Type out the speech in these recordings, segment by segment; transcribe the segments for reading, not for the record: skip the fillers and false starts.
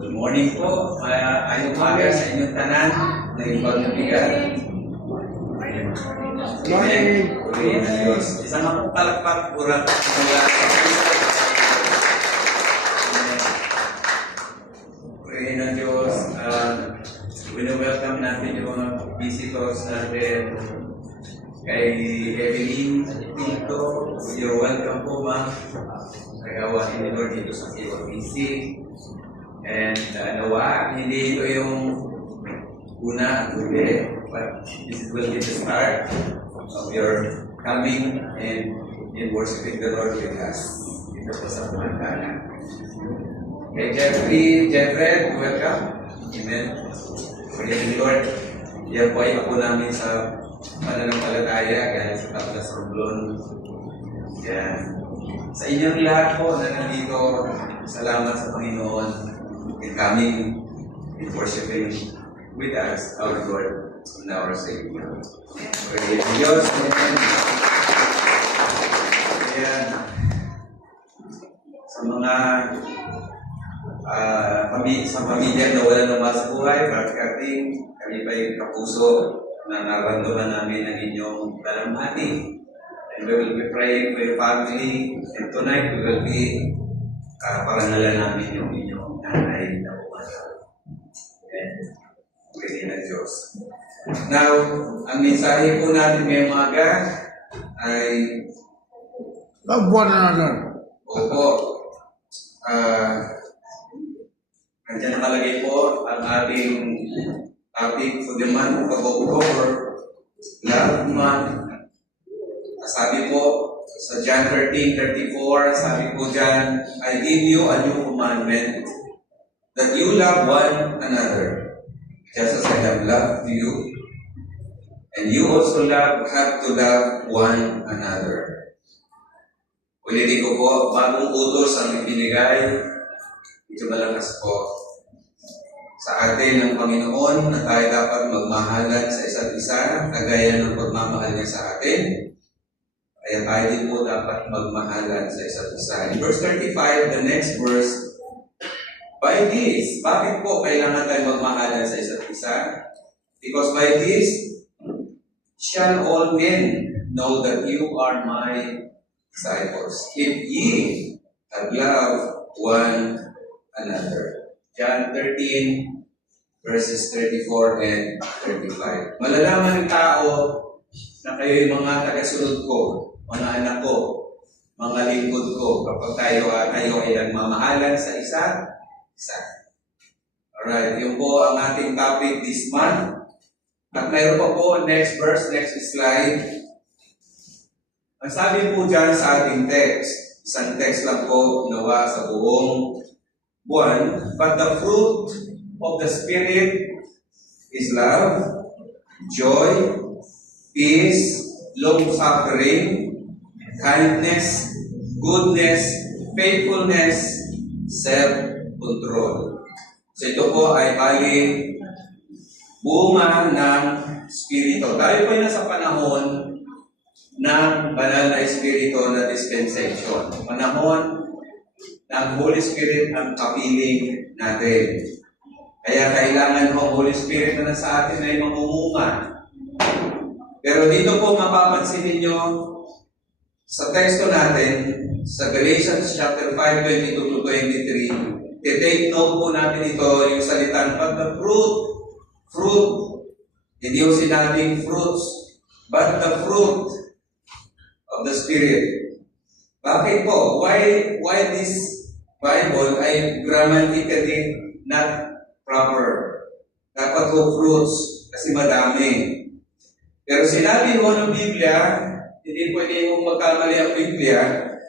Good morning po. Ayong umaga sa inyong tanan na ibang nabigat. Amen. Purihin ang Diyos. Isang akong palakpak urat mula sa Kristo. Purihin ang Diyos. Welcome natin yung mga visitors natin. Kay Evelyn Tito, you're welcome po, ma'am. Nagawa ni Lord dito sa KOPC. And nawa, hindi ito yung una at huli, but this will be the start of your coming and in worshiping the Lord with us. Ito po sa pumantana. Kay Jeffrey, welcome. Amen. Pagdating Lord, yan po ay ako namin sa pananampalataya, galing sa Tablas Romblon. Yan. Sa inyong lahat po na nandito, salamat sa Panginoon in coming in worshiping with us, our Lord and our Savior. Praise Diyos. Ayan. Sa mga sa pamilya na wala naman sa buhay, Kating, kami pa yung kapuso na naramdaman namin ang inyong dalamhati. And we will be praying for your family. And tonight, we will be parangalan namin yung inyong nanay na pumasok. And pwede na Diyos. Now, ang mensahe po natin ngayong umaga ay love one another. Opo. Nandiyan nakalagay po ang ating topic for the month of October, Love Month. Sabi po sa John 13:34, sabi po dyan, I give you a new commandment, that you love one another, just as I have loved you, and you also have to love one another. Ulitin ko po, bagong utos ang ibinigay, ito malakas po sa atin ng Panginoon na tayo dapat magmahalan sa isa't isa, kagaya ng pagmamahal niya sa atin. Kaya tayo din po dapat magmahalan sa isa't isa. In verse 35, the next verse, by this, bakit po kailangan tayo magmahalan sa isa't isa? Because by this, shall all men know that you are my disciples, if ye have loved one another. John 13, verses 34 and 35. Malalaman ng tao na kayo'y mga tagasunod ko, mga anak ko, mga lingkod ko, kapag kayo ay nagmamahalan sa isa't isa. Alright, yun po ang ating topic this month. At mayroon pa po, next verse, next slide. Ang sabi po dyan sa ating text, isang text lang po nawa sa buong buwan, but the fruit of the Spirit is love, joy, peace, long-suffering, kindness, goodness, faithfulness, self-control. So ito po ay bali bunga ng Espiritu. Tayo po ay nasa panahon ng banal na Espiritu na dispensation. Panahon ng Holy Spirit ang kapiling natin. Kaya kailangan ng Holy Spirit na nasa atin ay mamumunga. Pero dito po mapapansin ninyo sa teksto natin, sa Galatians chapter 5, 22 to 23, take note po natin ito, yung salitan, but the fruit, hindi yung sinabing fruits, but the fruit of the Spirit. Bakit po? Why this Bible ay grammatically not proper? Dapat po fruits, kasi madami. Pero sinabi mo ng Biblia, hindi pwede mong magkamali ang Biblia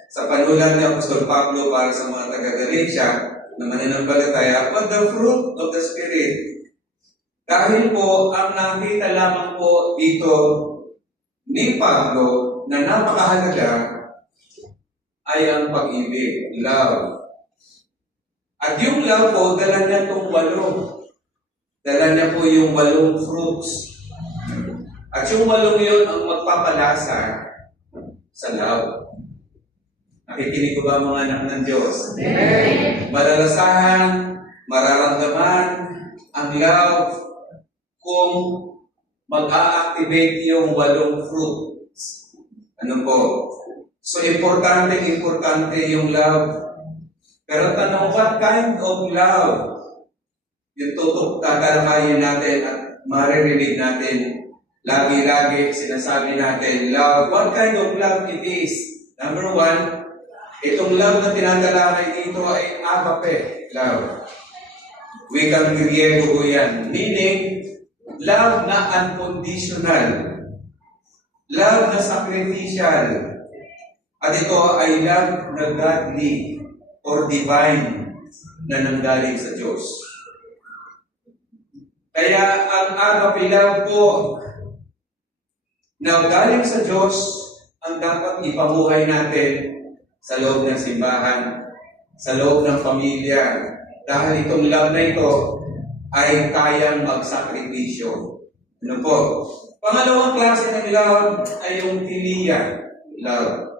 sa panulat ni Apostol Pablo para sa mga taga-Galatia na mananampalataya, but the fruit of the Spirit. Dahil po, ang nakita lamang po dito ni Pablo na napakahalaga ay ang pag-ibig, love. At yung love po, dala niya itong 8. Dala niya po yung 8 fruits. At yung 8 yun ang magpapalasa sa love. Nakikinig ko ba mga anak ng Diyos? Amen. Malalasahan mararamdaman ang love kung mag-a-activate yung 8 fruits. Ano po? So, importante yung love. Pero tanong, what kind of love? Yung tatalakayin natin at maririnig natin. Lagi-lagi sinasabi natin, love. What kind of love it is? Number 1, itong love na tinatalakay dito ay agape love. Wikang Griego po yan. Meaning, love na unconditional. Love na sacrificial. At ito ay love na godly or divine na nanggaling sa Diyos. Kaya ang agape love po na galing sa Diyos ang dapat ipamuhay natin sa loob ng simbahan, sa loob ng pamilya. Dahil itong love na ito ay kayang magsakripisyo. Ano po? Pangalawang klase ng love ay yung philia love.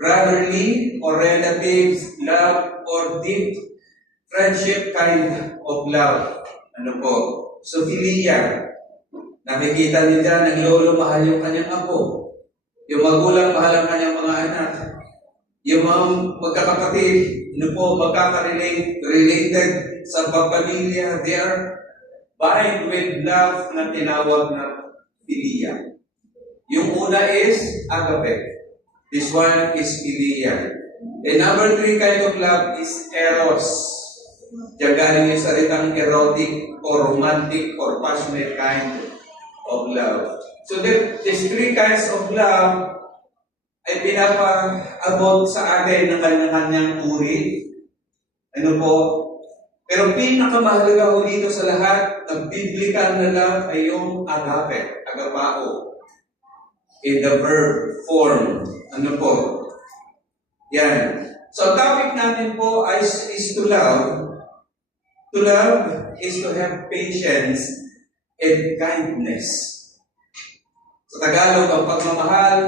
Brotherly or relatives love or deep friendship kind of love. Ano po? So philia. Nakikita niyo dyan, ang lolo mahal yung kanyang apo. Yung magulang mahal ang kanyang mga anak. Yung mga magkakapatid, ano po, related sa pamilya, they are bind with love na tinawag na philia. Yung una is agape. This one is philia. And number 3 kind of love is eros. Diyan galing yung salitang erotic or romantic or passionate kind of love. So these 3 kinds of love ay pinapa-abot sa atin ng kanyang uri. Ano po? Pero pinakamahalaga ko dito sa lahat, ang biblical na love ay yung agape, agapao. In the verb form. Ano po? Yan. So, topic natin po is to love. To love is to have patience and kindness. Sa Tagalog, ang pagmamahal,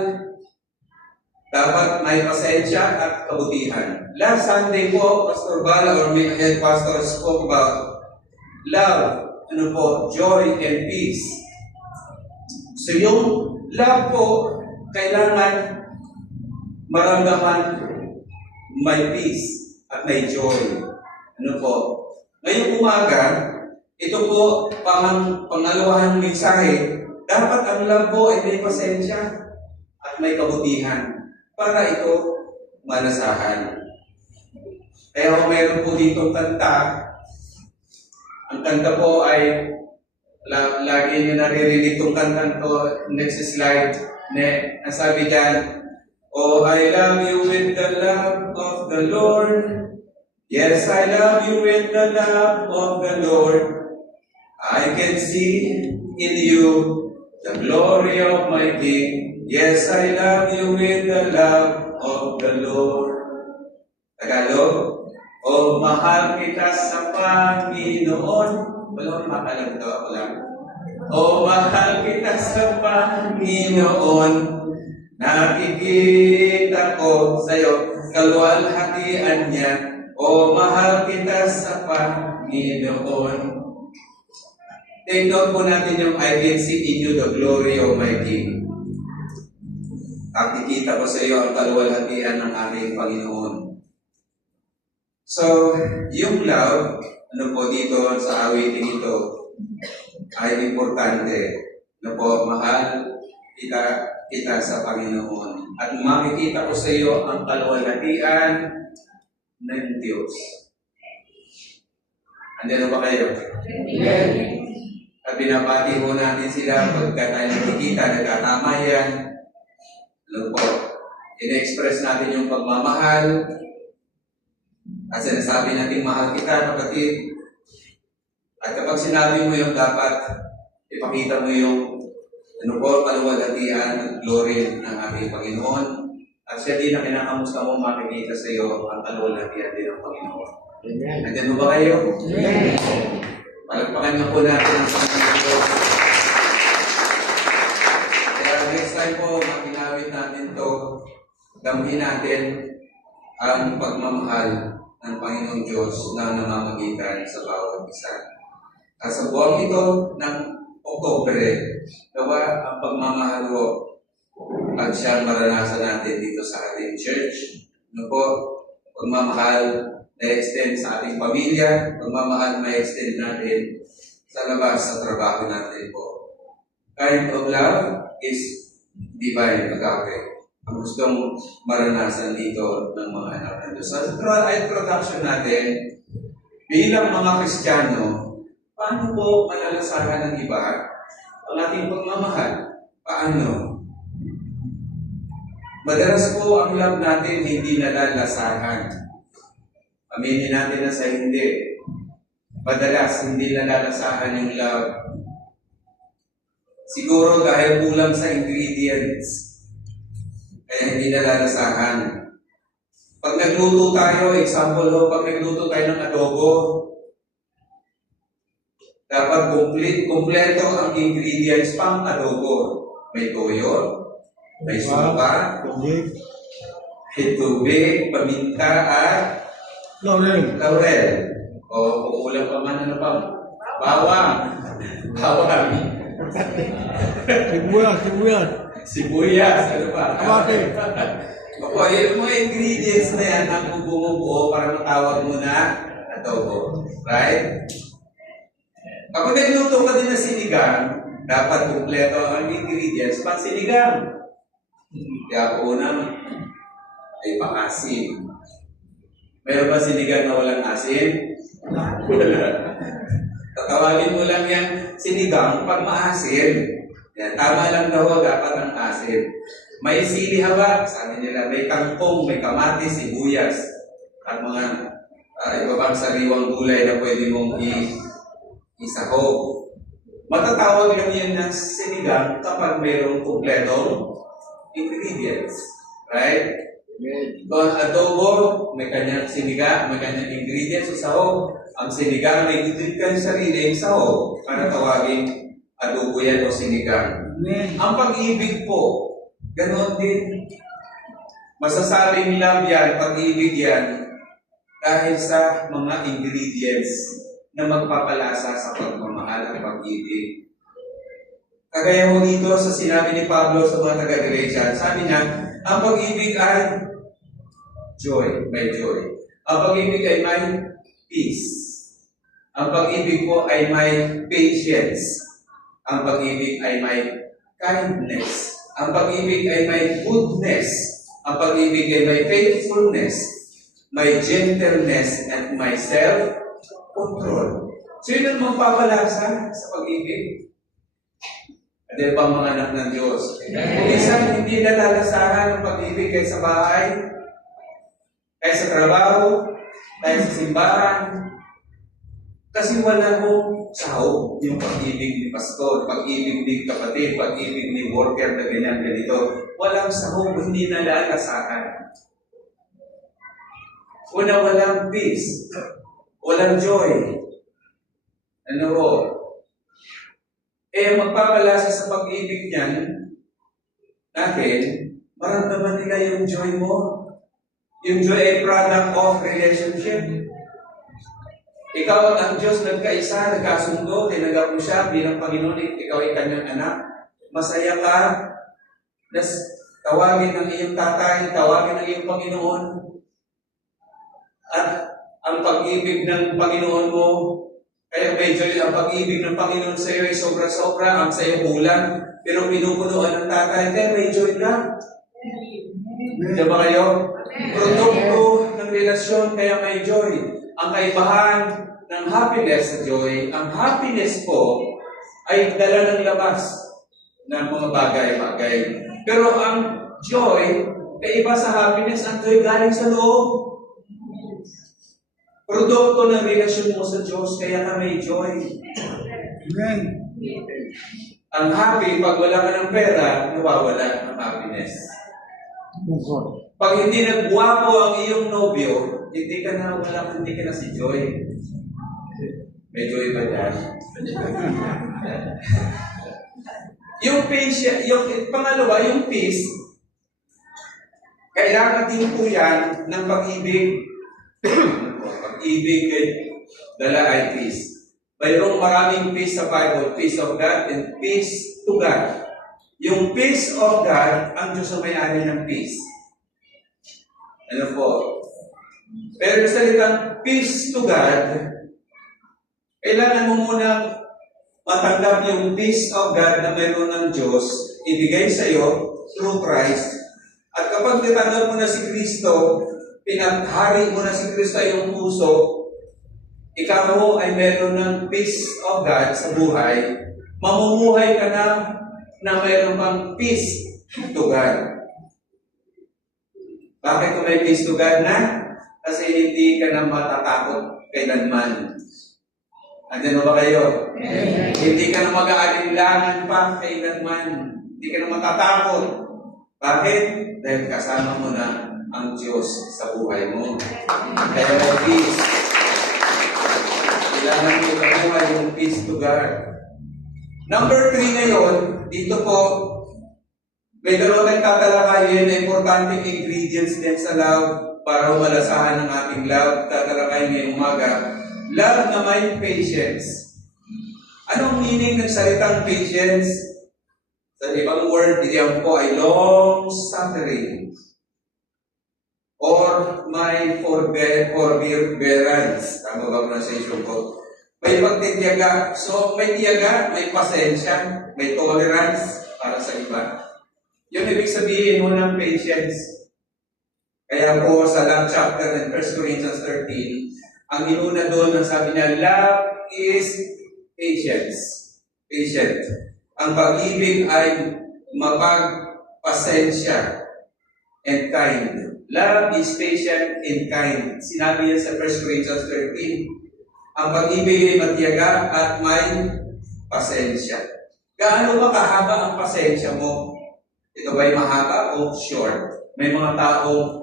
dapat may pasensya at kabutihan. Last Sunday po, Pastor Bala or my head pastor spoke about love, ano po, joy and peace. So yung love po, kailangan maramdaman may peace at may joy. Ano po? Ngayong umaga, ito po, pangalawahang mensahe, dapat ang love po ay may pasensya at may kabutihan para ito manasahan. Kaya kung meron po ditong kanta, ang kanta po ay lagi niyo naririnig itong kanta to, next slide, ang sabi dyan, oh, I love you with the love of the Lord. Yes, I love you with the love of the Lord. I can see in you the glory of my King. Yes, I love you with the love of the Lord. Tagalog, oh, mahal kita sa Panginoon. Wala makalang to, wala. Oh, mahal kita sa Panginoon. Nakikita ko sa'yo, kaluwalhatian niya. Oh, mahal kita sa Panginoon. Take note po natin yung I can see in you the glory of my King. Nakikita ko sa iyo ang kaluwalhatian ng aming Panginoon. So, yung love, ano po dito sa awiting ito, ay importante. Ano po, mahal kita sa Panginoon. At makikita ko sa iyo ang kaluwalhatian ng Diyos. Andiyan ba kayo? Amen. At binabati mo natin sila pagka tayo nakikita, nagkatama yan. Ano po? Ina-express natin yung pagmamahal. At sinasabi natin, mahal kita, kapatid. At kapag sinabi mo yung dapat, ipakita mo yung ano po, kaluwalhatian at glory ng ating Panginoon. At siya din na kinakamusta mo makikita sa iyo ang kaluwalhatian din ng Panginoon. Amen. Nandiyan mo ba kayo? Amen. Palagpakan nga po natin ang Panginoon. Kaya next time po, maginawit natin to, damhin natin ang pagmamahal ng Panginoong Diyos na namamagitan sa bawat isa. At sa buwang ito ng Oktubre, nawa ang pagmamahal at siyang maranasan natin dito sa ating church. Ano po? Pagmamahal na extend sa ating pamilya, pagmamahal na extend natin sa labas sa trabaho natin po. Kind of love is divine agape. Ang gustong maranasan dito ng mga anak ng Diyos. Sa introduction natin, bilang mga Kristiyano, paano po malalasahan ng iba ang ating pagmamahal? Paano? Madalas po ang love natin hindi nalalasahan. Aminin natin na sa hindi. Madalas hindi nalalasahan yung love. Siguro dahil kulang sa ingredients. Kaya hindi nalalasahan. Pag nagluto tayo, example ho, pag nagluto tayo ng adobo, dapat kompleto ang ingredients pang adobo. May toyo, may suka, may tubig, paminta, at Laurel. laurel. O kung kulang pa man, ano pa? Bawang. Bawang. Sibuyas. Sibuyas. Ano pa? Kamate. Opo, yung mga ingredients na yan ang bumubuo para matawag mo na adobo. Right? Kapag nagluto ka din ng sinigang, dapat kumpleto ang ingredients pang sinigang. Kaya unang ay pang-asin. Mayroon ba sinigang na walang asin? Wala. Tatawagin mo lang yan sinigang pag maasin. Yan, tama lang daw dapat ang asin. May sili haba, sabi nila, may kangkong, may kamatis, sibuyas, at mga iba pang sariwang gulay na pwede mong isahog. Matatawag lang yan ng sinigang kapag mayroong kumpletong ingredients. Right? Kung ang adobo, may kanyang sinigang, may kanyang ingredients, isahog. Ang sinigang, may kanyang sarili, isahog. Para tawagin adobo yan o sinigang. Ang pag-ibig po, ganoon din. Masasabing love yan, pag-ibig yan, dahil sa mga ingredients na magpapalasa sa pagmamahal at pag-ibig. Kagaya mo dito sa sinabi ni Pablo sa mga taga-Galatia, sabi niya, ang pag-ibig ay joy, may joy. Ang pag-ibig ay may peace. Ang pag-ibig po ay may patience. Ang pag-ibig ay may kindness. Ang pag-ibig ay may goodness. Ang pag-ibig ay may faithfulness, may gentleness, and may self-control. So yun ang magpapalasa sa pag-ibig. At yan pang mga anak ng Diyos. Kung isang hindi nalalasahan ang pag-ibig kay sa bahay, kaya sa trabaho, kaya sa simbahan, kasi wala mong sahog yung pag-ibig ni pastor, pag-ibig ni kapatid, pag-ibig ni worker na ganyan, ganito. Walang sahog, hindi nalalasahan. Walang peace, walang joy. Ano ho? Magpapalasa sa pag-ibig niyan natin, maramdaman nila yung joy mo. Yung joy ay product of relationship. Ikaw at ang Diyos nagkaisa, nagkasundo, tinanggap mo siya bilang Panginoon, ikaw ay kanyang anak. Masaya ka, tawagin ng iyong tatay, tawagin ng iyong Panginoon. At ang pag-ibig ng Panginoon mo, kaya medyo ang pag-ibig ng Panginoon sa iyo ay sobra-sobra, ang sa iyo kulang, pero pinupunuan ng tatay, kaya may joy ka. Diyan ba kayo? Produkto ng relasyon, kaya may joy. Ang kaibahan ng happiness sa joy, ang happiness po ay dala ng labas ng mga bagay-bagay. Pero ang joy, kaiba sa happiness, ang joy galing sa loob. Produkto ng relasyon mo sa Diyos, kaya ka may joy. Amen. Ang happy, pag wala ka ng pera, nawawala ang happiness. Pag hindi nagwapo ang iyong nobyo, hindi ka na si Joy. May joy ba dyan? Yung peace, yung pangalawa, yung peace, kailangan din po yan ng pag-ibig. pag-ibig ay dala ay peace. Mayroong maraming peace sa Bible, peace of God and peace to God. Yung peace of God, ang Diyos ang may-ari ng peace. Ano po? Pero yung salitang peace to God, kailangan mo munang matanggap yung peace of God na mayroon ng Diyos, ibigay sa iyo through Christ. At kapag natanggap mo na si Kristo, pinaghari mo na si Kristo sa iyong puso, ikaw mo ay meron ng peace of God sa buhay, mamumuhay ka na mayroon pang peace to God. Bakit kung may peace to God na? Kasi hindi ka na matatakot kailanman. Andiyan ba kayo? Amen. Hindi ka na mag-aalinlangan pa kailanman. Hindi ka na matatakot. Bakit? Dahil kasama mo na ang Diyos sa buhay mo. Kaya may peace. Kailangan mo kabuhay yung peace to God. Number 3 ngayon, dito po, may dalawa tayong tatalakayin na importanteng ingredients din sa love para umalasahan ng ating love. Tatalakayin ngayong umaga. Love na may patience. Anong meaning ng salitang patience? Sa ibang word, diyan po ay long-suffering or may forbearance. Tama ba pronunciation ko? May pagtitiyaga. So, may tiyaga, may pasensya, may tolerance para sa iba. Yung ibig sabihin mo ng patience. Kaya po sa love chapter in 1 Corinthians 13, ang inuna doon, ang sabi niya, love is patience. Patient. Ang pag-ibig ay mapagpasensya and kind. Love is patient and kind. Sinabi yan sa 1 Corinthians 13. Ang pag-ibig ay matiyaga at may pasensya. Gaano ba kahaba ang pasensya mo? Ito ba'y mahaba o short? May mga taong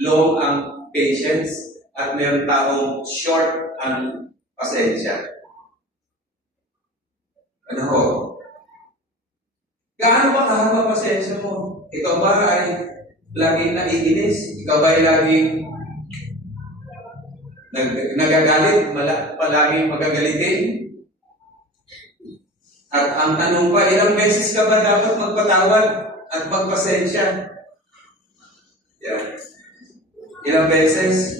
long ang patience at mayroong taong short ang pasensya. Ano ho? Gaano ba kahaba pasensya mo? Ikaw ba ay laging naiinis? Ikaw ba ay laging nagagalit? Palaging magagalitin? At ang tanong pa, ilang beses ka ba dapat magpatawad at magpasensya? Yeah. Ilang beses?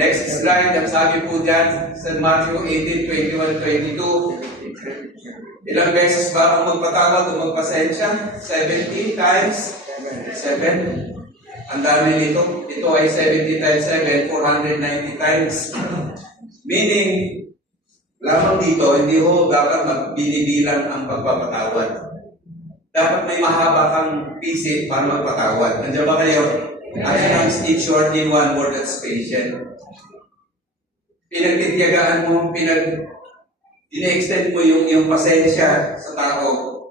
Next slide, ang sabi po dyan sa Matthew 18:21, 22. Ilang beses ba ako magpatawad o magpasensya? 70 times 7. Ang dami nito. Ito ay 70 times 7, 490 times. Meaning, lamang dito, hindi ho dapat binibilang ang pagpapatawad. Dapat may mahaba kang pisit para magpatawad. Nandiyan ba kayo? Actions speak short in one word, that's patient. Pinagtitiyagaan mo, ine-extend mo yung pasensya sa tao.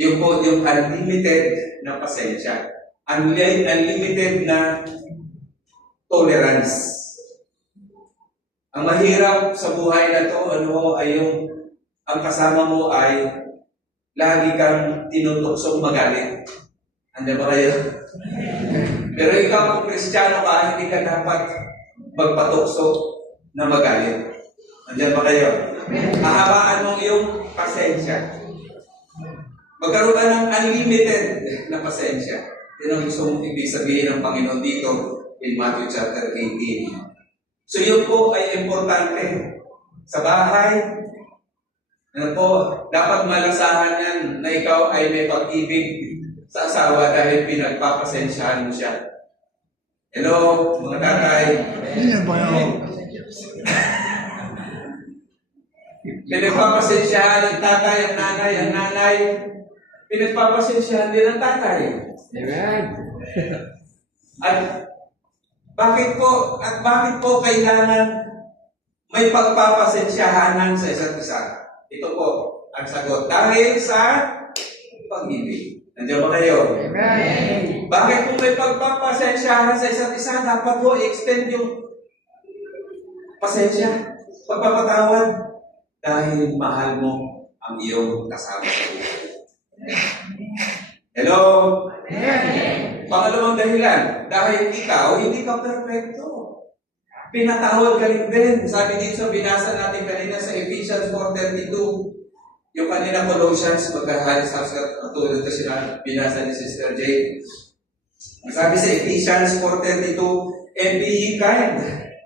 Yung unlimited na pasensya. Unlimited na tolerance. Ang mahirap sa buhay na to, ay ang kasama mo ay lagi kang tinutuksong magalit. Andiyan ba kayo? Pero ikaw kung Kristiyano ka, hindi ka dapat magpatukso na magalit. Andiyan ba kayo? Hahabaan mong iyong pasensya. Magkaroon ka ng unlimited na pasensya. Yan ang gusto mong ibig sabihin ng Panginoon dito in Matthew chapter 18. So yun po ay importante. Sa bahay, dapat malasahan yan na ikaw ay may pag-ibig sa asawa dahil pinagpapasensyahan mo siya. Hello, mga tatay. Yan ba yun? Pinagpapasensyahan ang tatay, ang nanay. Pinagpapasensyahan din ang tatay. Amen. At bakit po kailangan may pagpapasensyahanan sa isa't isa? Ito po ang sagot. Dahil sa pag-ibig. Nandiyan ba kayo? Amen. Bakit kung may pagpapasensyahan sa isa't isa, dapat po i-extend yung pasensya, pagpapatawad, dahil mahal mo ang iyong kasama sa buhay. Hello? Amen. Pangalawang dahilan, dahil ikaw, hindi ka perfecto. pinatawad ka rin din. Sabi dito, binasa natin kanina sa Ephesians 4:32, yung kanina Colossians, magkahalis sa katulad kasi na binasa ni Sister Jade. Sabi sa Ephesians 4:32, and be ye kind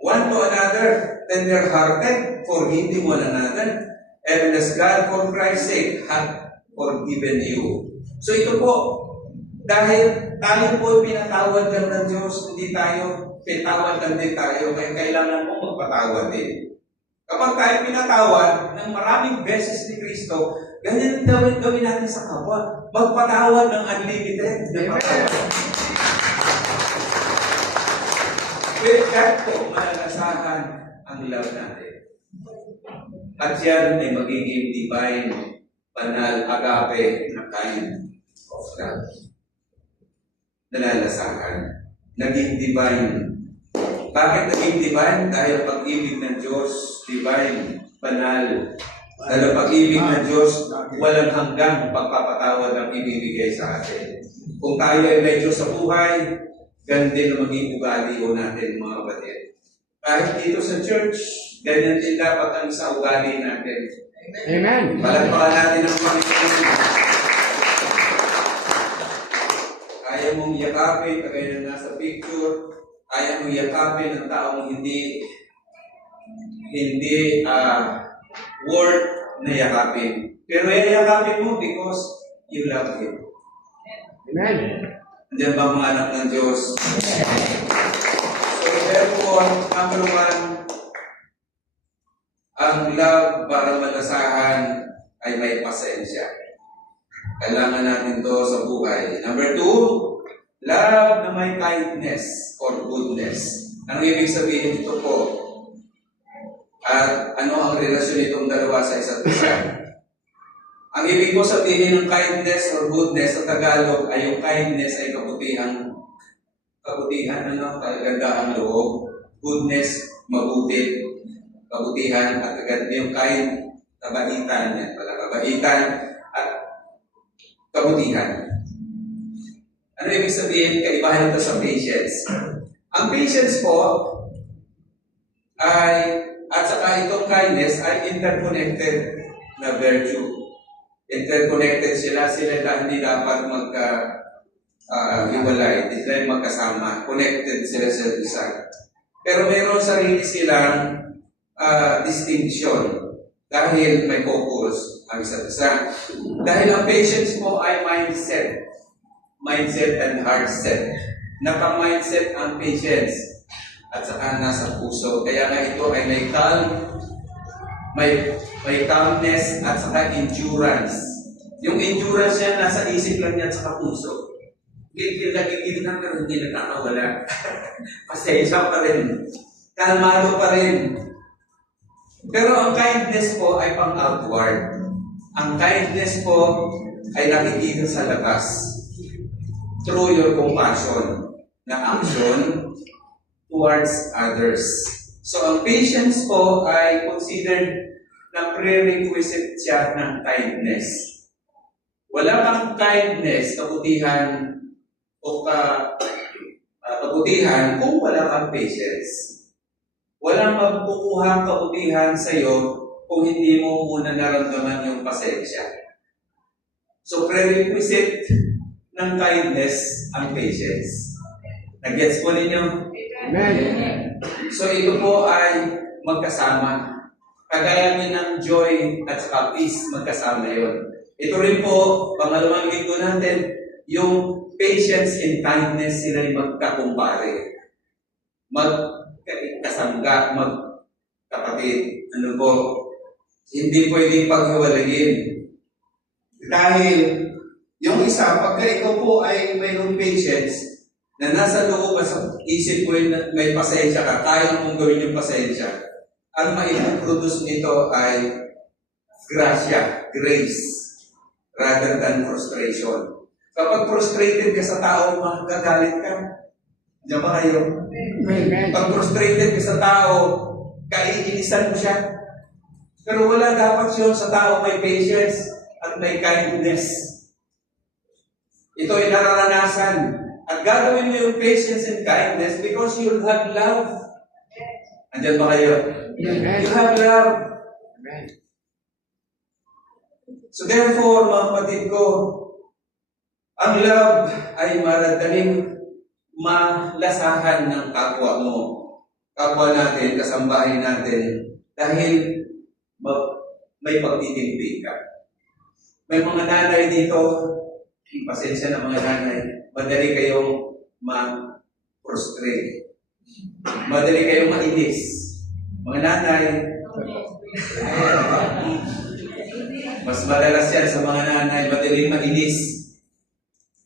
one to another, tender-hearted, forgiving one another, and as God for Christ's sake hath forgiven you. So ito po, dahil tayo po pinatawad lang ng Diyos, hindi tayo pinatawad lang din tayo, kaya kailangan po magpatawad din. Kapag tayo pinatawad ng maraming beses ni Kristo, ganyan ang gawin natin sa kapwa. Magpatawad ng unlimited. With that po, malalasahan ang love natin. At yan ay magiging divine, banal, agape na kind of love. Nalalasahan. Naging divine. Bakit naging divine? Dahil pag-ibig ng Diyos, divine, banal. Dahil pag-ibig ng Diyos, walang hanggang pagpapatawad ang ibibigay sa atin. Kung tayo ay may Diyos sa buhay, ganun din ang maging ugali ho natin, mga kapatid. Kahit dito sa church, ganyan din dapat ang sa ugali natin. Amen. Palagpakan natin ang Panginoon. Kaya mong yakapin, kagaya na nasa picture, kaya mong yakapin ang taong hindi worth na yakapin. Pero yakapin mo because you love Him. Amen. Andiyan ba mga anak ng Diyos? So therefore, number one, ang love para malasahan ay may pasensya. Kailangan natin to sa buhay. Number two, love na may kindness or goodness. Ano ibig sabihin ito po? At ano ang relasyon nitong dalawa sa isa't isa? Ang ibig ko sabihin ng kindness or goodness sa Tagalog ay yung kindness ay kabutihan, kagandahang loob. Goodness, mabuti, kabutihan, at agad yung kind, kabaitan, yan pala, kabaitan, at kabutihan. Ano ibig sabihin? Kaibahan ito sa patience. Ang patience po ay, at saka itong kindness ay interconnected na virtue. Interconnected sila hindi dapat hiwalay, hindi sila magkasama. Connected sila sa isa. Pero mayroon sarili silang distinction dahil may focus ang isa't isa. Dahil ang patience mo ay mindset and heart set. Naka-mindset ang patience at saka nasa puso. Kaya nga ito ay may calmness at saka endurance. Yung endurance niya nasa isip lang niya at saka puso. Nagigil na pero hindi nakakawala. Pasensya pa rin. Kalmado pa rin. Pero ang kindness po ay pang-outward. Ang kindness po ay nakikita sa labas. Through your compassion na action towards others. So, ang patience po ay considered na prerequisite siya ng kindness. Wala kang kindness, kabutihan, o kabutihan kung wala kang patience. Walang magkukuha kabutihan sa iyo kung hindi mo muna naramdaman yung pasensya. So, prerequisite ng kindness ang patience. Nag-gets po ninyo? Amen. So ito po ay magkasama. Kagaya ng joy at saka peace, magkasama yun. Ito rin po, pangalawang linggo natin, yung patience and kindness sila ay magkakumpare. Magkasangga, magkapatid. Ano po? Hindi pwedeng paghiwalayin. Dahil yung isa, pagka ikaw po ay mayroong patience, na nasa loob sa isip mo na may pasensya ka, kaya mong gawin yung pasensya, ang maiproduce nito ay grasya, grace, rather than frustration. Kapag frustrated ka sa tao, magagalit ka. Diyan ba kayo? Amen. Pag frustrated ka sa tao, kaiinisan mo siya. Pero wala dapat yun sa tao may patience at may kindness. Ito ay nararanasan. At gagawin mo yung patience and kindness because you'll have love. Andyan ba kayo? Amen. You have love. Amen. So therefore, mga kapatid ko, ang love ay maradaling malasahan ng kapwa mo, kapwa natin, kasambahay natin, dahil may pagtitimbang ka. May mga nanay dito, pasensya na mga nanay, madali kayong ma-frustrate. Madali kayong mainis. Mga nanay, mas madalas yan sa mga nanay, madaling mainis.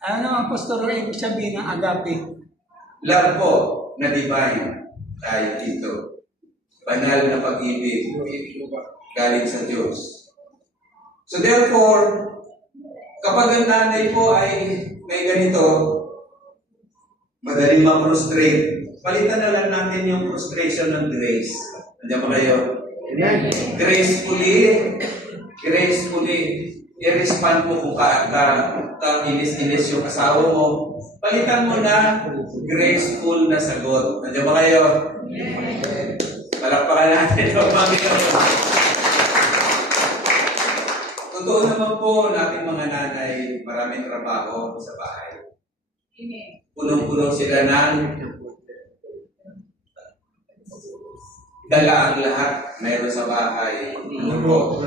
Ano ang pastor ibig sabihin ng agape? Love po na divine tayo dito. Banal na pag-ibig galing sa Diyos. So therefore, kapag ang nanay po ay may ganito, madaling ma-frustrate. Palitan na lang natin yung frustration ng grace. Nandiyan ba kayo? Amen. Gracefully, i-respond mo kung inis-inis yung asawa mo. Palitan mo na graceful na sagot. Nandiyan ba kayo? Palakpakan natin ang Panginoon. Totoo naman po natin mga nanay, maraming trabaho sa bahay. Punong-puno sila ng dala ang lahat mayroon sa bahay. Ano po?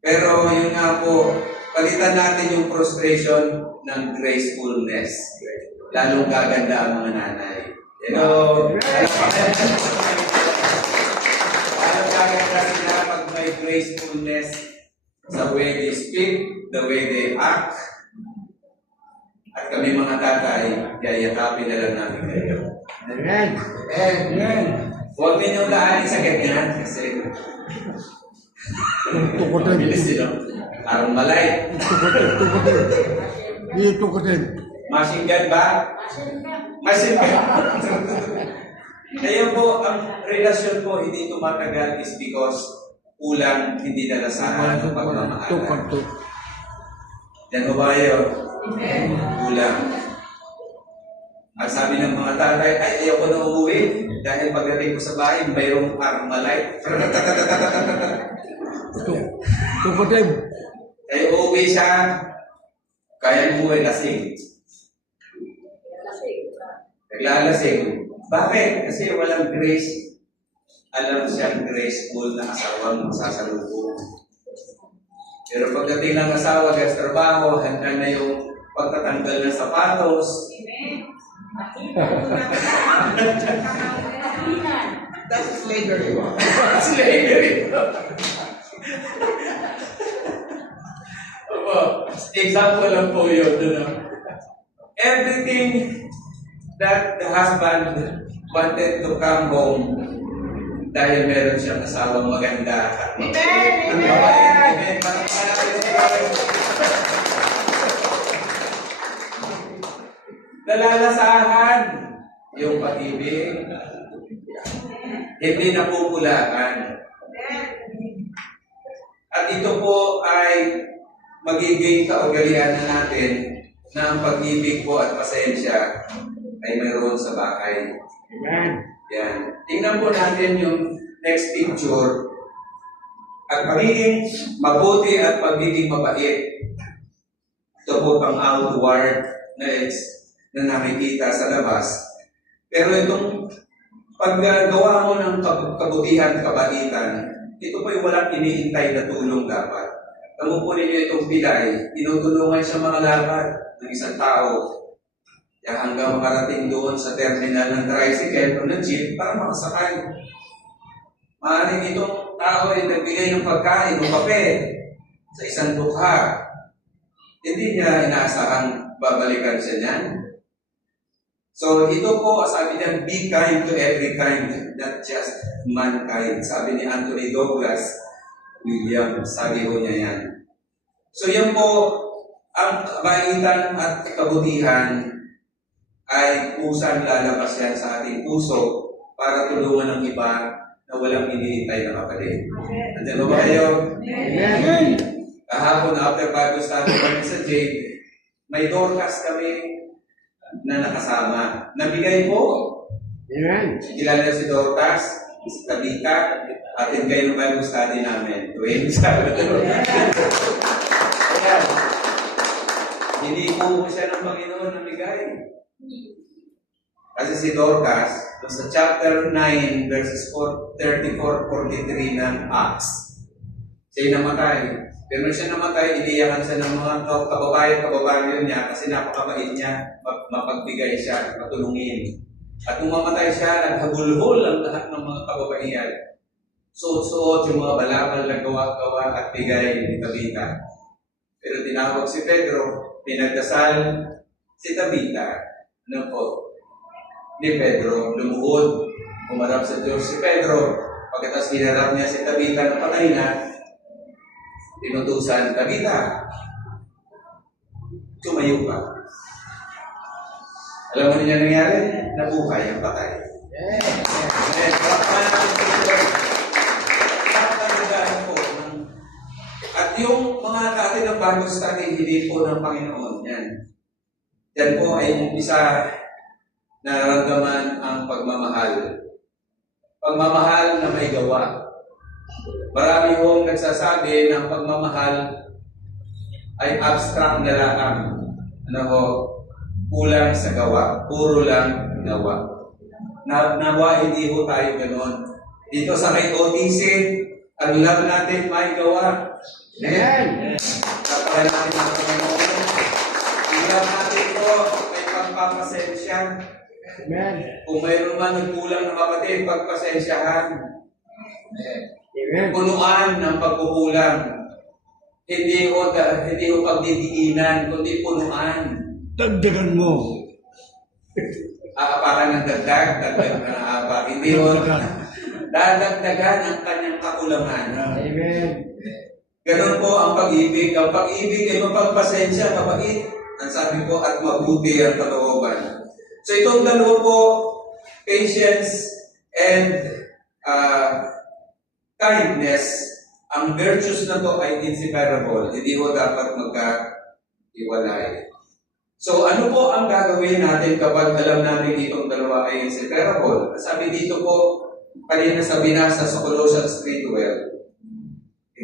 Pero yun nga po, palitan natin yung frustration ng gracefulness. Lalong gaganda ang mga nanay. Lalong gaganda sila pag may gracefulness sa way they speak, the way they act. At kami mga tatay, yayakapin na lang namin kayo. Amen. Amen. Huwag ninyong daanin sa ganyan kasi Tukutin. bilis sila. Parang malay. Tukutin. Hindi tukutin. Machine gun ba? Machine gun. Kaya po, ang relasyon po hindi tumatagal is because kulang, hindi nalasahan ng pagmamahalan. Tukutin. Yan po ba kayo? Kulang. Ang sabi ng mga tatay, ay ayaw ko na umuwi dahil pagdating ko sa bahay, mayroong armalite. Tukutin. Kaya uuwi siya, kaya umuwi lasing. Naglalasing. Bakit? Kasi walang grace. Alam siyang graceful na asawang masasalubong. Pero pagdating ng asawa sa trabaho, handa na yung pagtatanggal ng sapatos. That's slavery. Slavery. Opo, example lang po yun. Everything that the husband wanted to come home dahil meron siyang asawang maganda at mabait. Amen. Palakpakan natin si Lord. Nalalasahan yung pag-ibig. Hindi napupulaan. At ito po ay magiging kaugalian na natin na ang pag-ibig po at pasensya ay mayroon sa bahay. Amen. Yan. Tingnan po natin yung next picture. At pagiging mabuti at pagiging mabait. Ito po pang outward na nakikita sa labas. Pero itong paggawa mo ng kabutihan at kabaitan, ito po yung walang iniintay na tulong dapat. Tamo po ninyo itong pilay, tinutulungan siya mga laban ng isang tao. Kaya hanggang makarating doon sa terminal ng tricycle o ng jeep para makasakay. Maaaring itong tao ay nagbigay ng pagkain o kape sa isang dukha. Hindi niya inaasahang babalikan siya niyan. So ito po, sabi niya, be kind to every kind, not just mankind. Sabi ni Anthony Douglas Williams, sabi ko niya yan. So yan po, ang kabaitan at kabutihan ay kusang lalabas yan sa ating puso para tulungan ng iba na walang iniintay na kapatid. Nandiyan ba kayo? Amen. Kahapon after Bible study kami sa Jade, may Dorcas kami na nakasama. Nabigay po Amen. Kilala niyo si Dorcas, si Tabitha, atin kayo ng Bible study namin. Twins. Ayan. Hindi po siya ng Panginoon namigay. Kasi si Dorcas, doon sa chapter 9, verses 34-43 ng Acts, siya'y namatay. Pero nung siya namatay, iniyakan siya ng mga kababayan niya kasi napakabait niya, mapagbigay siya, matulungin. At nung mamatay siya, naghabulhol ang lahat ng mga kababaihan. Suot-suot yung mga balakal na gawa-gawa at bigay ni Tabitha. Pero tinawag si Pedro, pinagdasal si Tabitha. Ano po? Ni Pedro, lumuhod, umarap sa Diyos si Pedro. Pagkatapos hinarap niya si Tabitha na patay na, tinutusan, Tabitha, tumayo ka. Alam mo niya nangyari? Nabuhay ang patay. Amen. At yung mga kaatin ng Bible study, hindi po ng Panginoon. Yan. Yan po ay umpisa nararamdaman ang pagmamahal. Pagmamahal na may gawa. Marami hong nagsasabi ng pagmamahal ay abstract na lang. Ano ho? Kulang sa gawa. Puro lang gawa. Nawa hindi ho tayo ganon. Dito sa may OTC, ang love natin may gawa. Amen. Napakalaki ng Panginoon. Ang love natin po may pagpapasensya. Amen. Kung mayroon man nagkulang ng kapatid, pagpasensyahan. Amen. Punuan ng pagkukulang. Hindi ho pagdidiinan, kundi punuan. Dagdagan mo. Aapakan ng dagdag ka ng aapak. Hindi ho, dadagdagan ang kanyang kakulangan. Amen. Ganon po ang pag-ibig. Ang pag-ibig ay mapagpasensya, mabait. Ang sabi po, at mabuti ang kalooban. So itong dalawa po, patience and kindness, ang virtues na to ay inseparable. Hindi ho dapat magka-iwalay. So ano po ang gagawin natin kapag alam natin itong dalawa ay inseparable? Sabi dito po, kanina sa binasa sa Colossians 3:12,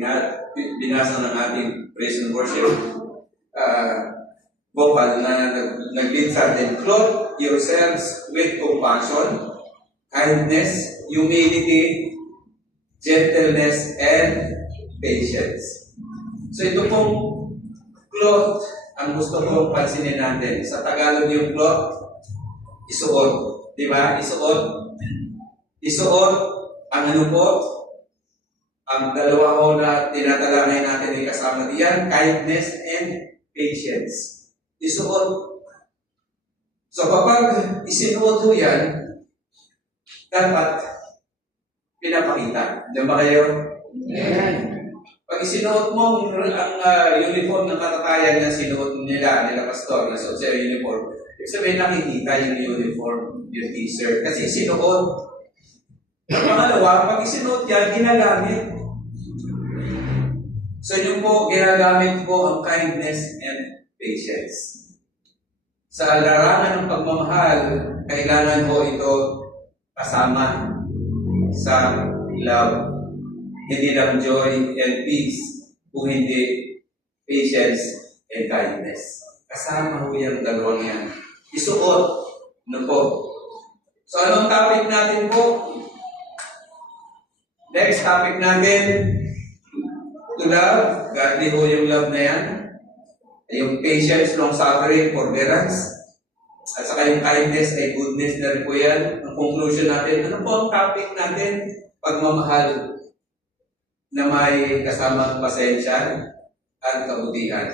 binasa ng ating praise and worship vocal na nag-lead sa atin, clothe yourselves with compassion, kindness, humility, gentleness, and patience. So ito pong cloth, ang gusto kong pansinin natin. Sa Tagalog yung cloth, isuot. Di ba? Isuot. Isuot, ang ano po, ang dalawa ko na tinatalangay natin ay kasama diyan, kindness and patience. Isuot. So kapag isinuot ho yan, dapat pinapakita. Diyan ba kayo? Amen. Pag isinuot mo ang uniform ng katatayan na sinuot nila pastor, na suot sa uniform, ibig sabihin nakikita yung uniform, yung t-shirt, kasi sinuot. Ang pangalawa, pag isinuot yan, ginagamit. So yun po, ginagamit po ang kindness and patience. Sa larangan ng pagmamahal, kailangan po ito kasama sa love. Hindi lang joy and peace, kung hindi patience and kindness. Kasama ho yung dalawang yan. Isuot. Ano po? So anong topic natin po? Next topic natin, to love. Godly ho yung love na yan. Yung patience, long-suffering, forbearance. At saka yung kindness ay goodness na rin po yan. Ang conclusion natin, ano po ang topic natin? Pagmamahal na may kasamang pasensya at kabutihan.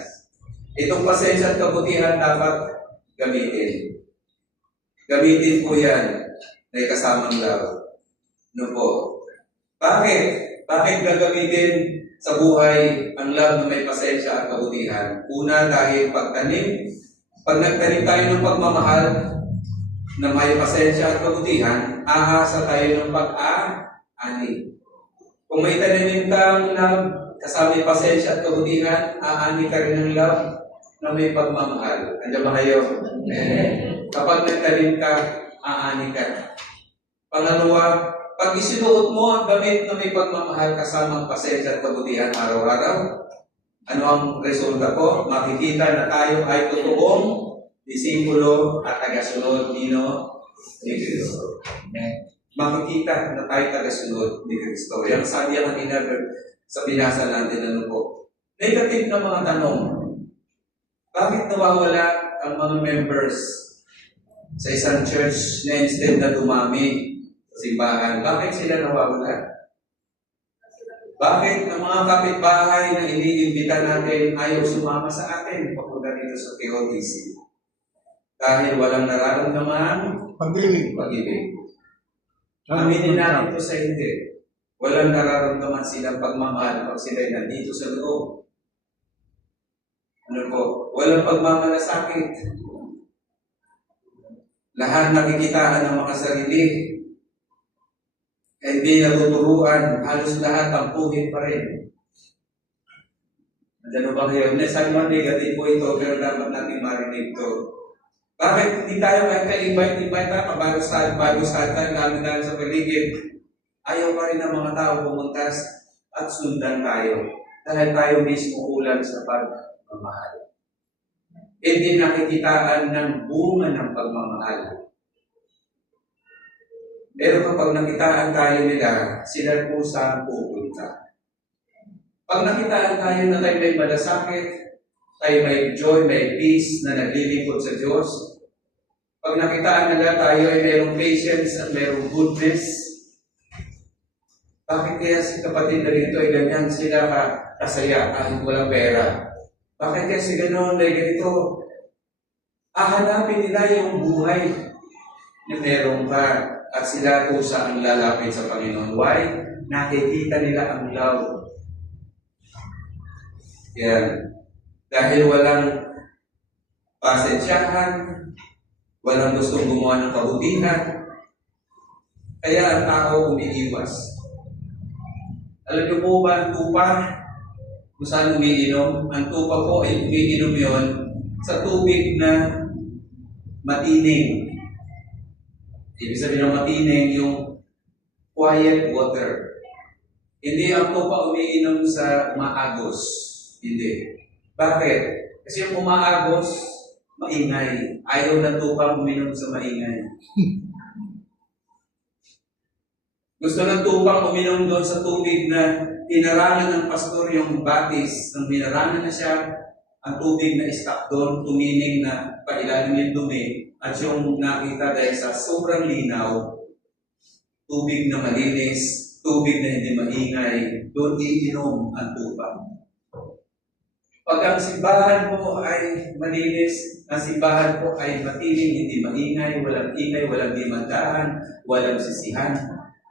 Itong pasensya at kabutihan dapat gamitin. Gamitin po yan na kasamang love. Ano po? Bakit? Bakit gagamitin sa buhay ang love na may pasensya at kabutihan? Una, dahil pagtanim. Pag nagtanim tayo ng pagmamahal na may pasensya at kabutihan, ahasa tayo ng pag-ani. Kung may tananim kang love, kasama may pasensya at kabutihan, aani ka rin ng love na may pagmamahal. Andiyan ba kayo? Kapag nagtanim ka, aani ka. Pangalawa, pag isinuot mo ang damit na may pagmamahal kasama ang pasensya at kabutihan araw-araw, ano ang resulta po? Makikita na tayo ay totoong disipulo at tagasunod ni Kristo. Makikita na tayo tagasunod ni Kristo. Yan sabi ang kanina sa binasa natin, ano po? Negative na mga tanong. Bakit nawawala ang mga members sa isang church na instead na dumami sa simbahan? Bakit sila nawawala? Bakit ang mga kapitbahay na iniimbita natin ayaw sumama sa atin papunta dito sa KOTC? Dahil walang nararamdaman pag-ibig. Aminin natin ito sa hindi. Walang nararamdaman silang pagmamahal pag sila'y nandito sa loob. Ano po? Walang pagmamalasakit. Lahat nakikitaan ng mga sarili. Hindi natuturuan. Halos lahat tampuhin pa rin. Ano ba kayo? Sabi mo, negative po ito, pero dapat natin marinig ito. Bakit hindi tayo kahit invite bago sa namin sa paligid? Ayaw pa rin ng mga tao pumuntas at sundan tayo. Dahil tayo mismo kulang sa pagmamahal. Hindi nakikitaan ng bunga ng pagmamahal. Pero kapag nakitaan tayo nila, sila po saan pupunta. Pag nakitaan tayo na tayo may malasakit, tayo may joy, may peace na naglilingkod sa Diyos, pag nakitaan nila tayo ay mayroong patience at mayroong goodness, bakit kaya si kapatid na rito ay ganyan sila kasaya kahit walang pera? Bakit kaya si gano'n ay ganito? Hahanapin nila yung buhay na meron ka at sila po ang lalapit sa Panginoon. Why? Nakikita nila ang love. Yan. Dahil walang pasensyahan, walang gustong gumawa ng kabutihan, kaya ang tao umiiwas. Alam niyo po ba ang tupa kung saan umiinom? Ang tupa po ay umiinom yon sa tubig na matining. Ibig sabihin ng matining, yung quiet water. Hindi ang tupa umiinom sa maagos. Hindi. Bakit? Kasi yung umaagos, maingay. Ayaw ng tupa uminom sa maingay. Gusto ng tupang uminom doon sa tubig na hinarangan ng pastor yung batis. Nang hinarangan na siya, ang tubig na istap doon, tumining na pailalim yung dumi. At yung nakita dahil sa sobrang linaw, tubig na malinis, tubig na hindi maingay, doon iinom ang tupa. Pag ang simbahan mo ay malinis, ang simbahan po ay matining, hindi maingay, walang dimandahan, walang sisihan,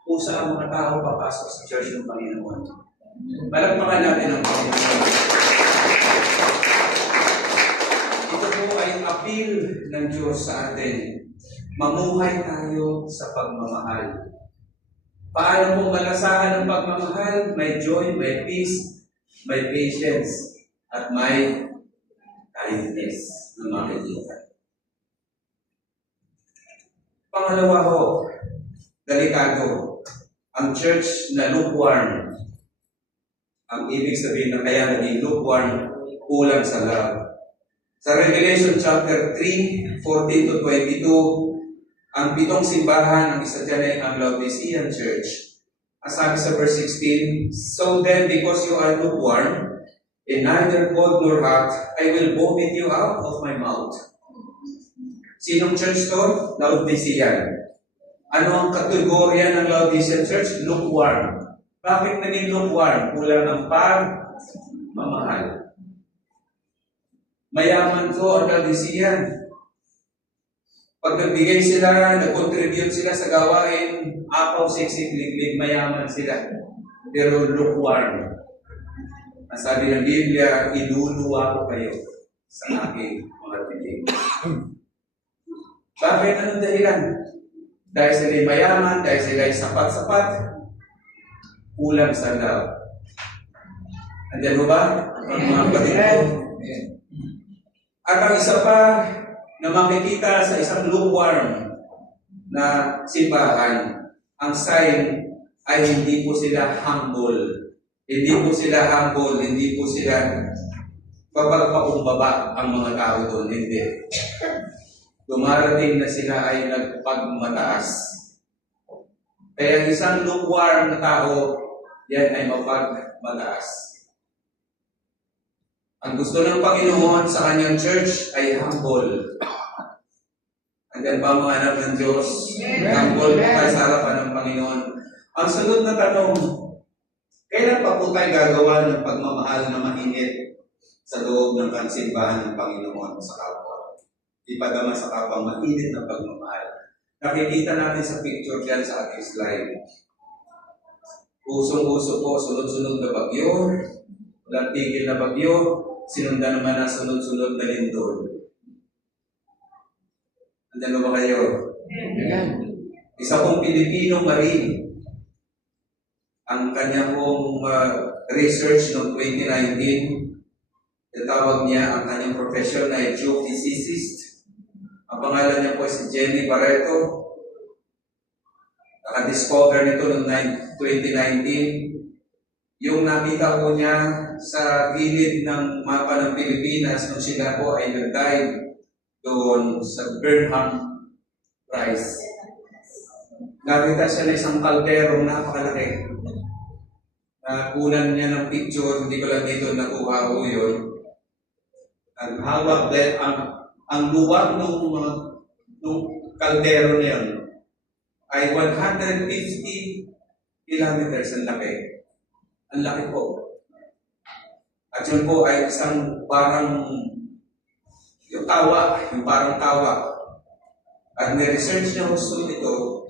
pusa ang mga tao papasok sa church ng Panginoon. Malagpakan natin ang Panginoon. Ito po ay appeal ng Diyos sa atin. Mamuhay tayo sa pagmamahal. Paano po malasahan ang pagmamahal? May joy, may peace, may patience, at may kindness na makikita. Pangalawa ho, delikado. Ang church na lukewarm. Ang ibig sabihin na kaya naging lukewarm, kulang sa love. Sa Revelation chapter 3, 14-22, ang 7 simbahan, ang isa dyan ay ang Laodicean church. Ang sabi sa verse 16, "So then, because you are lukewarm, and neither cold nor hot, I will vomit you out of my mouth." Sinong church to? Laodicean. Ano ang kategorya ng Laodicean church? Lukewarm. Bakit naging lukewarm? Kulang ang pagmamahal. Mayaman to ang Laodicean. Pag nagbigay sila, nag-contribute sila sa gawain, apaw, siksik, liglig, mayaman sila. Pero lukewarm. Ang sabi ng Biblia, iluluwa ko kayo sa aking mga bibig. Bakit? Anong dahilan? Dahil sila'y mayaman, dahil sila'y sapat-sapat, kulang sa love. Andiyan mo ba? Ang mga kapatid ko. At ang isa pa na makikita sa isang lukewarm na simbahan, ang sign ay hindi po sila humble. Hindi po sila humble, hindi po sila papagpakumbaba ang mga tao doon. Hindi. Dumarating na sila ay nagpagmataas. Kaya isang lukewarm na tao, yan ay mapagmataas. Ang gusto ng Panginoon sa kanyang church ay humble. Andyan ba mga anak ng Diyos? Humble po tayo sa harapan ng Panginoon. Ang sunod na tanong, kailan pa po tayo gagawa ng pagmamahal na mainit sa loob ng simbahan ng Panginoon sa kapwa? Ipadama sa kapwa, mainit na pagmamahal. Nakikita natin sa picture dyan sa ating slide. Usong-uso po, sunod-sunod na bagyo, walang tigil na bagyo, sinundan naman ang sunod-sunod na lindol. Andyan ba kayo? Amen. Isa pong Pilipino Marine, ang kanyang pong research noong 2019, natawag niya ang kanyang profession na geophysicist. Ang pangalan niya po si Jenny Barreto. Naka-discover nito noong 2019. Yung nakita ko niya sa gilid ng mapa ng Pilipinas nung sila po ay nag-dive doon sa Burnham Rise. Nakita siya na isang kalderong napakalaki. Nakunan niya ng picture, hindi ko lang dito nakuha ko yun. Ang hawak din, ang luwag nung kaldero na yun ay 150 kilometers ang laki. Ang laki po. At yun po ay isang parang yung parang tawa. At ni-research niya gusto ito.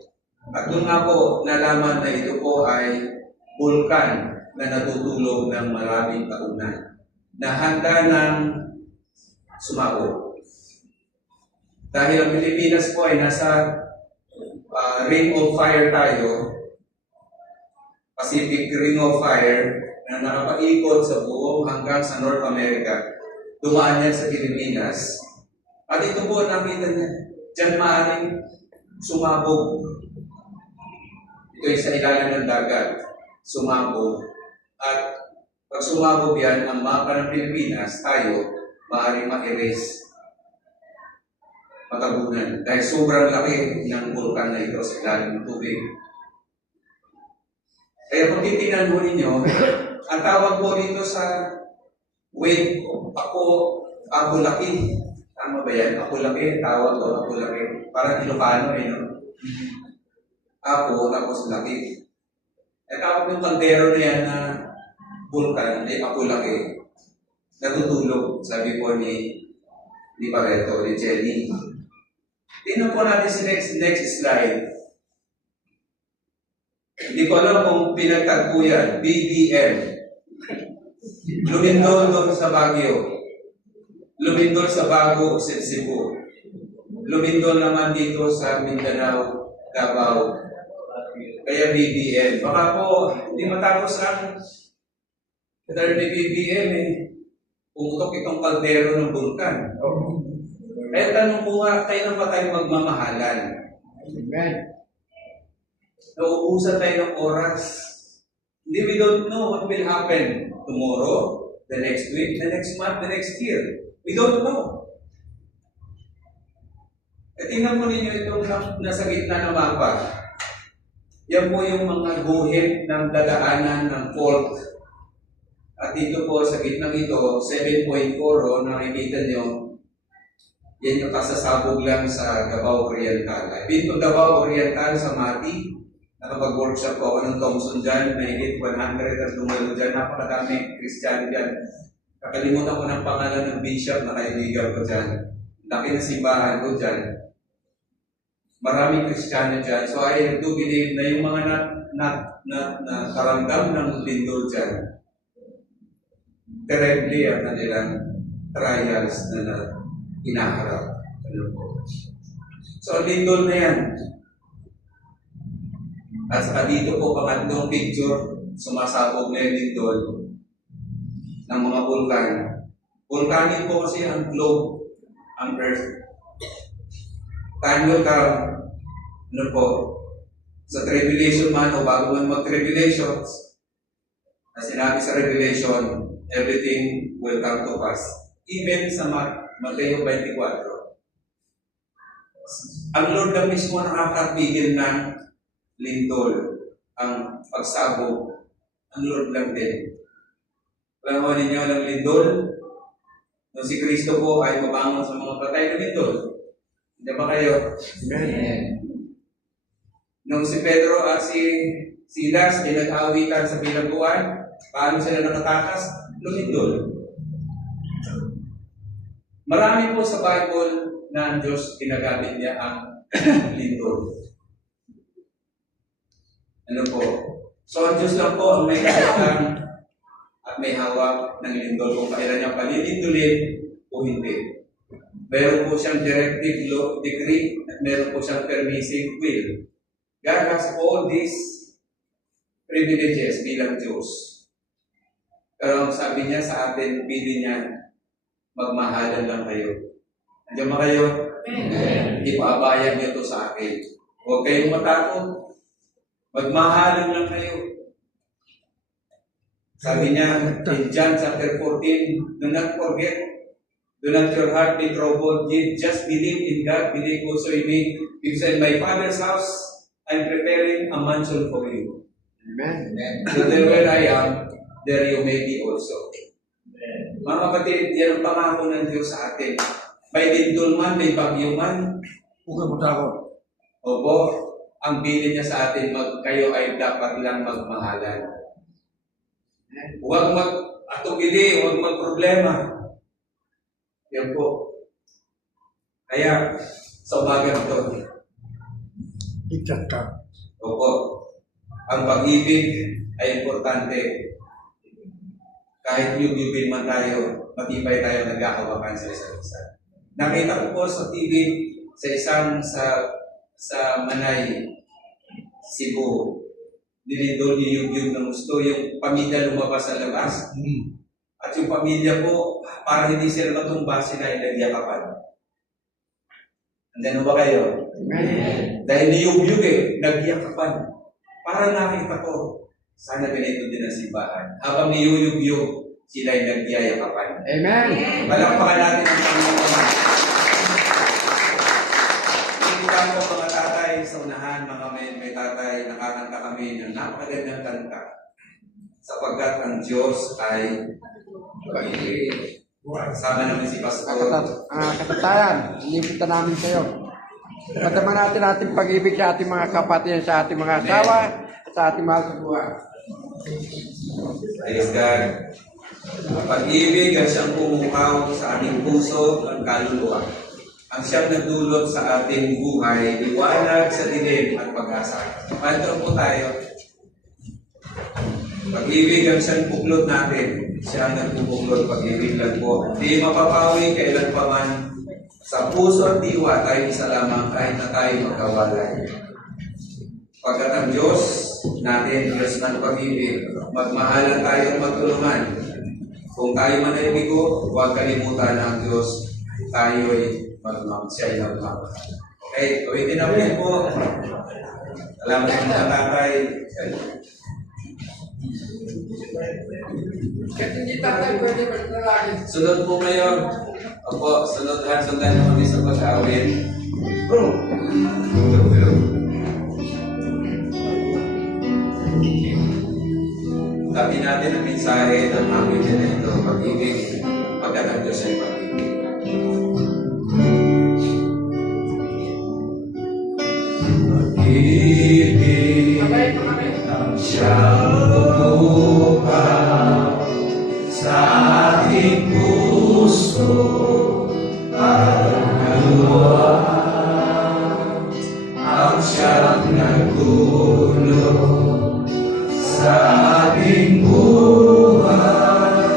At doon nga po nalaman na ito po ay bulkan na natutulog ng maraming taonan na handa ng sumabog. Dahil ang Pilipinas po ay nasa Ring of Fire tayo, Pacific Ring of Fire, na nakapaikot sa buong hanggang sa North America. Dumaan yan sa Pilipinas. At ito po nakita niya, dyan maaaring sumabog. Ito ay sa ilalim ng dagat. Sumabog. At pag sumabog yan, ang mapa ng Pilipinas, tayo, maaaring ma-erase. Matabunan. Dahil sobrang laki ng vulkan na ito sa ilalim ng tubig. Kaya kung titingnan mo ninyo, ang tawag po dito sa wave, ako laki. Tama ba yan? Ako laki, tawag ko, ako laki. Parang Ilocano no? Ako, tapos laki. At tawag yung kaldero na yan na vulkan, ay ako laki. Natutulog, sabi po ni Barreto, ni Jenny. Tingnan po natin si next slide. Hindi ko alam kung pinagtagpo yan, BBM. Lumindol doon sa Baguio. Lumindol sa Bago, Cebu. Lumindol naman dito sa Mindanao, Davao. Kaya BBM. Baka po, hindi matapos ang term ni BBM Pumutok itong kaldero ng bulkan. Kaya tanong ko nga, kailan ba tayo magmamahalan? Amen. Nauubusan tayo ng oras. Hindi, we don't know what will happen tomorrow, the next week, the next month, the next year. We don't know. At tingnan mo ninyo itong nasa gitna ng mapa. Yan po yung mga guhit ng dadaanan ng fault. At dito po sa gitnang ito, 7.4, nakikita nyo, yan yung kasasabog lang sa Davao Oriental. I've been to Davao Oriental sa Mati. Nakapag-workshop po ako ng Thompson dyan, na higit 100 at dumalo dyan. Napakadami Kristiyano dyan. Kakalimutan ko ng pangalan ng bishop na kaibigan ko dyan. Laki na simbahan ko dyan. Maraming Kristiyano dyan. So I do believe na yung mga nakaramdam ng lindol dyan, terribly ang kanilang trials na inaharap. Ano po? So lindol na yan. At saka dito po pangatlong picture, sumasabog na yung lindol ng mga vulkan. Vulkanin po kasi ang globe, ang Earth. Time will come, ano po, sa tribulation man o bago man mag-tribulation, na sinabi sa Revelation, everything will come to pass. Even sa Mateo 24. Ang Lord na mismo nakakapigil ng lindol, ang pagsabog. Ang Lord lang din. Alam mo ninyo ng lindol? Nung si Kristo po ay mabangon sa mga patay ng lindol. Hindi ba kayo? Amen. Nung si Pedro at si Silas ay nag-aawitan sa bilangguan, paano sila nakatakas? Lumindol. Marami po sa Bible na ang Diyos ginagamit niya ang lindol. Ano po? So ang Diyos lang po ang may kailangan at may hawak ng lindol kung kailan niya palilindulin o hindi. Meron po siyang directive law, decree at meron po siyang permissive will. God has all these privileges bilang Diyos. Pero ang sabi niya sa atin, pili niya, magmahalan lang kayo. Andiyan ba kayo? Amen. Ipaabayan niyo to sa akin. Huwag kayong matakot. Magmahalan lang kayo. Sabi niya in John chapter 14, do not forget, do not your heart be troubled. Just believe in God, believe also in me. Because in my Father's house, I'm preparing a mansion for you. Amen. So there where I am, there you may be also. Mga kapatid, yan ang pangako ng Diyos sa atin. May lindol man, may bagyo man. Huwag ka matakot. Opo, ang bilin niya sa atin, kayo ay dapat lang magmahalan. Huwag mag-atugili, huwag mag-problema. Yan po. Kaya, sa umaga ito, Ikat ka. opo, ang pag-ibig ay importante. Kahit yugin man tayo, matibay tayo nagkakawakan sa isa't isa. Nakita ko po sa TV, sa isang sa Manay, Cebu, nilindol yung ng gusto, yung pamilya lumabas sa labas. At yung pamilya po, para hindi sila matumba, sila ay nagyakapan. Andyan ba kayo? Amen. Dahil niyugyug nagyakapan. Para nakita ko, sana ganito din ang simbahan. Habang niyuyugyug, sila ay nagyayakapan. Amen. Palakpakan natin ang Panginoon. Tingnan ko mga tatay sa unahan, mga may tatay, nakakanta kami ng napakagandang kanta. Sapagkat ang Diyos ay pag-ibig. Kasama namin si Pastor. Katatayan, inipunta namin sa iyo. Pataman natin ating pag-ibig sa ating mga kapatid, sa ating mga asawa, at sa ating mahal sa buhay. Praise God. Ang pag-ibig ang siyang pumukaw sa aming puso at kaluluwa. Ang siyang nagdulot sa ating buhay, liwanag sa dilim at pag-asa. Panto po tayo. Pag-ibig ang siyang puklot natin. Siya ang nagpupuklot, pag-ibig lang po. Hindi mapapawi kailan pa man. Sa puso at diwa tayo isa lamang kahit na tayo magkawalay. Pagkat ang Diyos natin, Diyos ng pag-ibig, magmahalan tayo at magtulungan. Kung tayo man ay bigo, huwag kalimutan na ang Diyos, tayo'y siya ay magmamahal. Okay, kawitin namin po. Salamat sa mga tatay. Sunod po ngayon. Opo, sundan na kami sa pag-awit. Sabi natin ang mensahe ng aming ito, pag-ibig, pagkat ang Diyos ay pag-ibig. Pag-ibig ang siyang bumukaw sa ating puso at naluwa ang siyang nagulong sa ating buhay,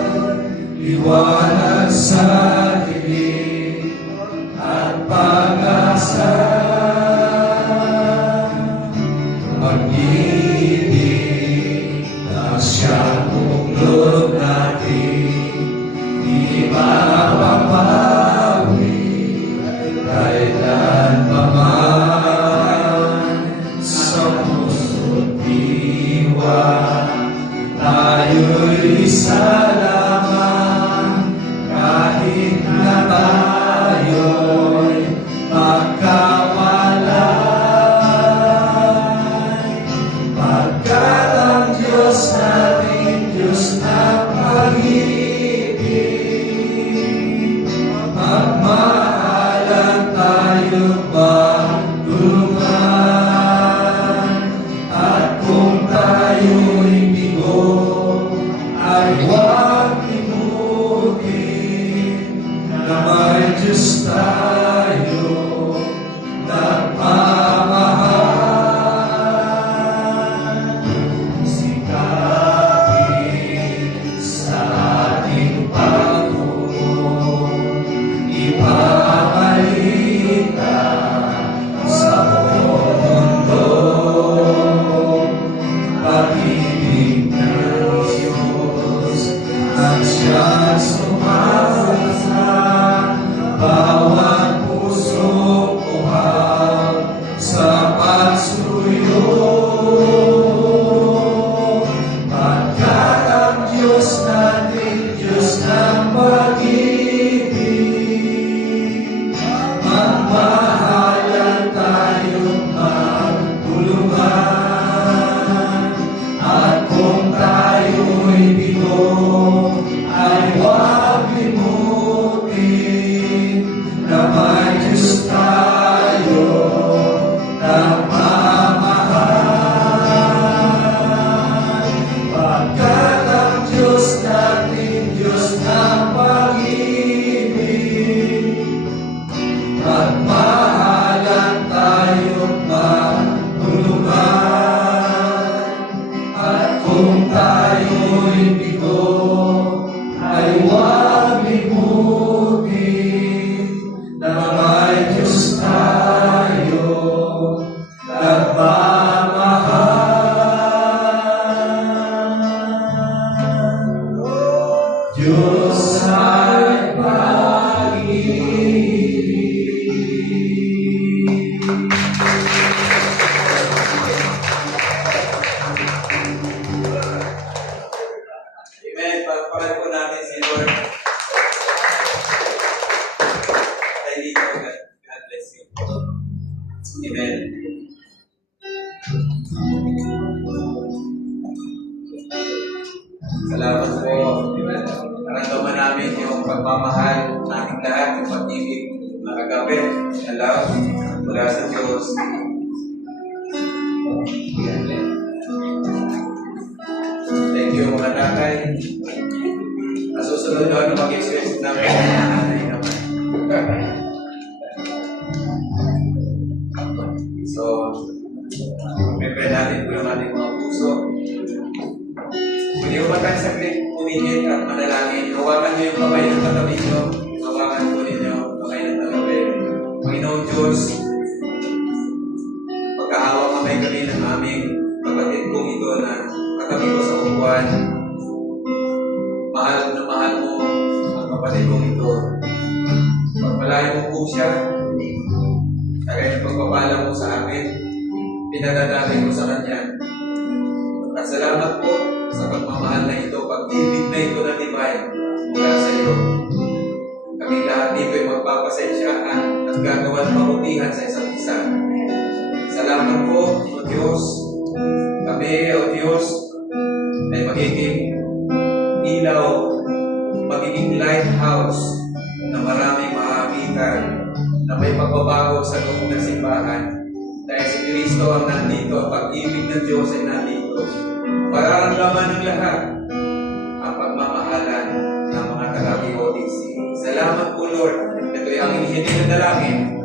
liwanag sa dilim at pag-asa. Pag-ibig na siyang buklod natin, di mapapawi kailan pa man sa puso. tayo'y isa lamang, kahit na tayo'y magkawalay. Pagkat ang Diyos natin, Diyos ng pag-ibig, magmahalan tayo magtulungan. At kung tayo'y bigo, ay huwag limutin na may Diyos tayo nagmamahal. Sikapin sa ating Panginoon, ipabalita sa buong mundo, pag-ibig ng Diyos at siya sumasa sa bawat pusong buhaw sa pagsuyo. Pagkat ang Diyos natin, Diyos ng pag-ibig, magmahalan tayong magtulungan. At kung tayo'y bigo, ay huwag limutin na may Diyos tayo nagmamahal. Pagkat ang Diyos natin, Diyos ng pag-ibig, magmahalan tayong magtulungan. At kung tayo'y bigo, ay huwag limutin na may Diyos tayo nagmamahal. Diyos ay pag-ibig. Amen. Pagpagal po natin si Lord. Tayo dito. God bless you. Amen. Salamat po. Naramdaman namin yung pagmamahal nating lahat, yung pag-ibig na kagabi, na love mula sa Diyos. Thank you mga tatay. Nasusunod doon na mag-experience namin ng nanay naman. So, prepare natin po yung ating mga puso. Pwede ba tayo saglit pumingit at manalangin? Hawakan niyo yung kamay ng katabi niyo. Hawakan po ninyo yung kamay ng katabi. Panginoon Diyos, pagkahawak kamay kami ng aming kapatid kong ito na katabi ko sa upuan. Mahal na mahal mo ang kapatid kong ito. Pagpalayo mo po siya, kaya yung pagpapala mo sa akin, pinadadali ko sa kanya. At salamat po sa pagmamahal na ito, pag-ibig na ito na divine mula sa iyo. Kami lahat dito ay magpapasensyahan at gagawan mabutihan sa isa't isa. Salamat po, O Diyos. Kami, O Diyos, ay magiging ilaw, magiging lighthouse na maraming maaamitan, na may pagbabago sa loob ng simbahan. Dahil si Kristo ang nandito, ang pag-ibig ng Diyos ay nandito. Mararamdaman ng lahat ang pagmamahalan ng mga taga-PODC. Salamat po, Lord. Ito ay ang hinihiling na dalangin